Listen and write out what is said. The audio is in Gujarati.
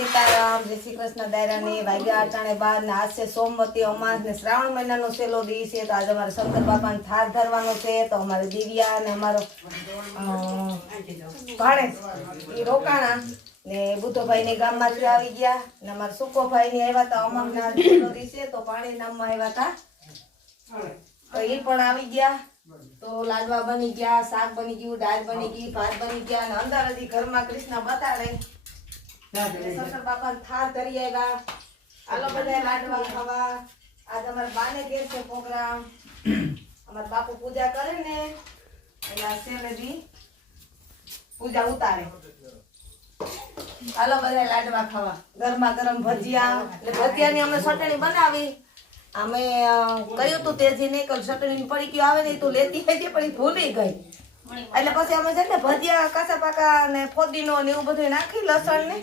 સીતારામ, જય શ્રી કૃષ્ણ. દાયરાની વાગ્યા 8:12 ને આજ છે સોમવતી અમાસ ને શ્રાવણ મહિનાનો છેલ્લો દિવસ છે. તો આજે અમારે શંકર બાપાને થાળ ધરવાનો છે. તો અમારે દિવ્યા અને અમારો ભાણેજ એ રોકાણા ને બુધોભાઈ ની ગામમાંથી આવી ગયા ને અમારા સુકોભાઈ ની આવ્યા હતા. અમાસના છેલ્લો દિવસ છે તો પાણી નામમાં આવ્યા હતા તો એ પણ આવી ગયા. તો લાડવા બની ગયા, શાક બની ગયું, દાળ બની ગઈ, ભાત બની ગયા અને અંદર હજી ઘરમાં કૃષ્ણ બતાડે શંકર બાપા થાળ ધરી આવ્યા. હાલો બધા લાડવા ખાવા. આજ અમારા બાને ઘેર છે પ્રોગ્રામ. અમારા બાપુ પૂજા કરે ને એટલે સેલેથી પૂજા ઉતારે. હાલો બધા લાડવા ખાવા. ગરમા ગરમ ભજીયા એટલે ભજીયાની અમે ચટણી બનાવી. અમે કહ્યું તું તેજી નહીં કે ચટણી પડી ગયું આવે ને તો લેતી હતી પણ એ ભૂલી ગઈ. એટલે પછી અમે છે ને ભજીયા કાચા પાકા ને ફોદીનો ને એવું બધું નાખી લસણ ને